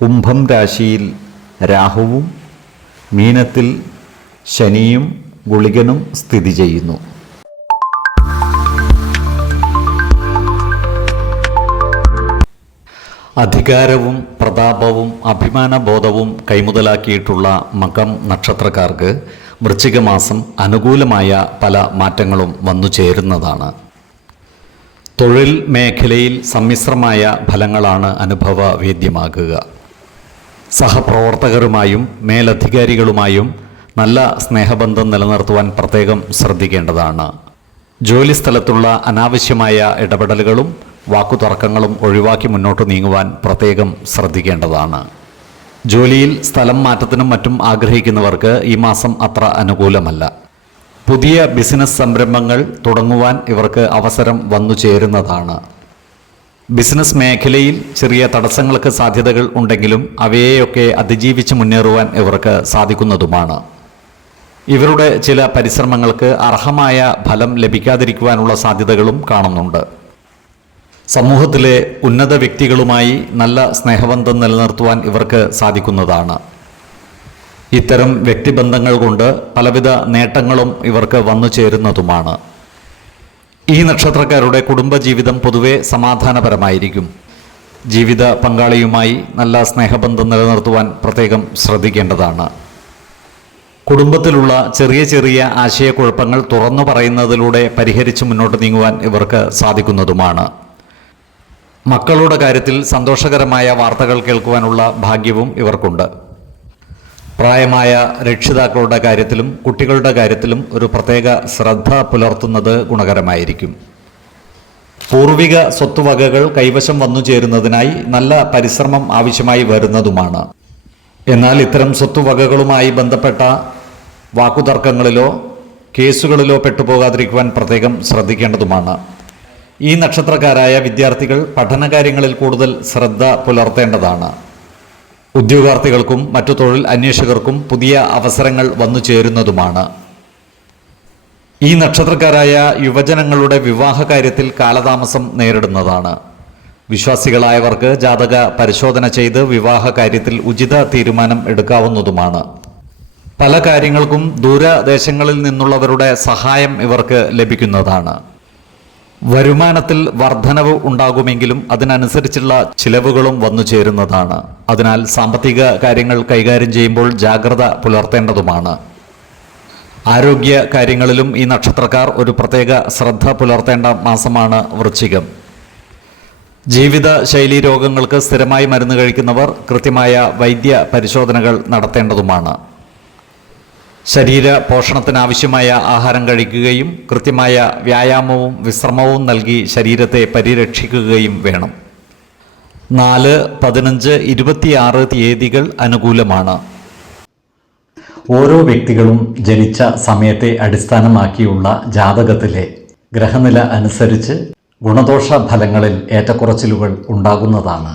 കുംഭം രാശിയിൽ രാഹുവും മീനത്തിൽ ശനിയും ഗുളികനും സ്ഥിതി ചെയ്യുന്നു. അധികാരവും പ്രതാപവും അഭിമാനബോധവും കൈമുതലാക്കിയിട്ടുള്ള മകം നക്ഷത്രക്കാർക്ക് വൃശ്ചികമാസം അനുകൂലമായ പല മാറ്റങ്ങളും വന്നു ചേരുന്നതാണ്. തൊഴിൽ മേഖലയിൽ സമ്മിശ്രമായ ഫലങ്ങളാണ് അനുഭവവേദ്യമാകുക. സഹപ്രവർത്തകരുമായും മേലധികാരികളുമായും നല്ല സ്നേഹബന്ധം നിലനിർത്തുവാൻ പ്രത്യേകം ശ്രദ്ധിക്കേണ്ടതാണ്. ജോലി സ്ഥലത്തുള്ള അനാവശ്യമായ ഇടപെടലുകളും വാക്കുതർക്കങ്ങളും ഒഴിവാക്കി മുന്നോട്ട് നീങ്ങുവാൻ പ്രത്യേകം ശ്രദ്ധിക്കേണ്ടതാണ്. ജോലിയിൽ സ്ഥലം മാറ്റത്തിനും മറ്റും ആഗ്രഹിക്കുന്നവർക്ക് ഈ മാസം അത്ര അനുകൂലമല്ല. പുതിയ ബിസിനസ് സംരംഭങ്ങൾ തുടങ്ങുവാൻ ഇവർക്ക് അവസരം വന്നു ചേരുന്നതാണ്. ബിസിനസ് മേഖലയിൽ ചെറിയ തടസ്സങ്ങൾക്ക് സാധ്യതകൾ ഉണ്ടെങ്കിലും അവയെയൊക്കെ അതിജീവിച്ച് മുന്നേറുവാൻ ഇവർക്ക് സാധിക്കുന്നതുമാണ്. ഇവരുടെ ചില പരിശ്രമങ്ങൾക്ക് അർഹമായ ഫലം ലഭിക്കാതിരിക്കുവാനുള്ള സാധ്യതകളും കാണുന്നുണ്ട്. സമൂഹത്തിലെ ഉന്നത വ്യക്തികളുമായി നല്ല സ്നേഹബന്ധം നിലനിർത്തുവാൻ ഇവർക്ക് സാധിക്കുന്നതാണ്. ഇത്തരം വ്യക്തിബന്ധങ്ങൾ കൊണ്ട് പലവിധ നേട്ടങ്ങളും ഇവർക്ക് വന്നു ചേരുന്നതുമാണ് ഈ നക്ഷത്രക്കാരുടെ കുടുംബജീവിതം പൊതുവെ സമാധാനപരമായിരിക്കും. ജീവിത പങ്കാളിയുമായി നല്ല സ്നേഹബന്ധം നിലനിർത്തുവാൻ പ്രത്യേകം ശ്രദ്ധിക്കേണ്ടതാണ്. കുടുംബത്തിലുള്ള ചെറിയ ചെറിയ ആശയക്കുഴപ്പങ്ങൾ തുറന്നു പറയുന്നതിലൂടെ പരിഹരിച്ച് മുന്നോട്ട് നീങ്ങുവാൻ ഇവർക്ക് സാധിക്കുന്നതുമാണ്. മക്കളുടെ കാര്യത്തിൽ സന്തോഷകരമായ വാർത്തകൾ കേൾക്കുവാനുള്ള ഭാഗ്യവും ഇവർക്കുണ്ട്. പ്രായമായ രക്ഷിതാക്കളുടെ കാര്യത്തിലും കുട്ടികളുടെ കാര്യത്തിലും ഒരു പ്രത്യേക ശ്രദ്ധ പുലർത്തുന്നത് ഗുണകരമായിരിക്കും. പൂർവിക സ്വത്തുവകകൾ കൈവശം വന്നു ചേരുന്നതിനായി നല്ല പരിശ്രമം ആവശ്യമായി വരുന്നതുമാണ്. എന്നാൽ ഇത്തരം സ്വത്തുവകകളുമായി ബന്ധപ്പെട്ട വാക്കുതർക്കങ്ങളിലോ കേസുകളിലോ പെട്ടുപോകാതിരിക്കുവാൻ പ്രത്യേകം ശ്രദ്ധിക്കേണ്ടതുമാണ്. ഈ നക്ഷത്രക്കാരായ വിദ്യാർത്ഥികൾ പഠനകാര്യങ്ങളിൽ കൂടുതൽ ശ്രദ്ധ പുലർത്തേണ്ടതാണ്. ഉദ്യോഗാർത്ഥികൾക്കും മറ്റു തൊഴിൽ അന്വേഷകർക്കും പുതിയ അവസരങ്ങൾ വന്നു ചേരുന്നതുമാണ്. ഈ നക്ഷത്രക്കാരായ യുവജനങ്ങളുടെ വിവാഹ കാര്യത്തിൽ കാലതാമസം നേരിടുന്നതാണ്. വിശ്വാസികളായവർക്ക് ജാതക പരിശോധന ചെയ്ത് വിവാഹ കാര്യത്തിൽ ഉചിത തീരുമാനം എടുക്കാവുന്നതുമാണ്. പല കാര്യങ്ങൾക്കും ദൂരദേശങ്ങളിൽ നിന്നുള്ളവരുടെ സഹായം ഇവർക്ക് ലഭിക്കുന്നതാണ്. വരുമാനത്തിൽ വർധനവ് ഉണ്ടാകുമെങ്കിലും അതിനനുസരിച്ചുള്ള ചിലവുകളും വന്നു ചേരുന്നതാണ്. അതിനാൽ സാമ്പത്തിക കാര്യങ്ങൾ കൈകാര്യം ചെയ്യുമ്പോൾ ജാഗ്രത പുലർത്തേണ്ടതുമാണ്. ആരോഗ്യ കാര്യങ്ങളിലും ഈ നക്ഷത്രക്കാർ ഒരു പ്രത്യേക ശ്രദ്ധ പുലർത്തേണ്ട മാസമാണ് വൃശ്ചികം. ജീവിത ശൈലി രോഗങ്ങൾക്ക് സ്ഥിരമായി മരുന്ന് കഴിക്കുന്നവർ കൃത്യമായ വൈദ്യ പരിശോധനകൾ നടത്തേണ്ടതുമാണ്. ശരീര പോഷണത്തിനാവശ്യമായ ആഹാരം കഴിക്കുകയും കൃത്യമായ വ്യായാമവും വിശ്രമവും നൽകി ശരീരത്തെ പരിരക്ഷിക്കുകയും വേണം. നാല് പതിനഞ്ച് ഇരുപത്തിയാറ് തീയതികൾ അനുകൂലമാണ്. ഓരോ വ്യക്തികളും ജനിച്ച സമയത്തെ അടിസ്ഥാനമാക്കിയുള്ള ജാതകത്തിലെ ഗ്രഹനില അനുസരിച്ച് ഗുണദോഷ ഫലങ്ങളിൽ ഏറ്റക്കുറച്ചിലുകൾ ഉണ്ടാകുന്നതാണ്.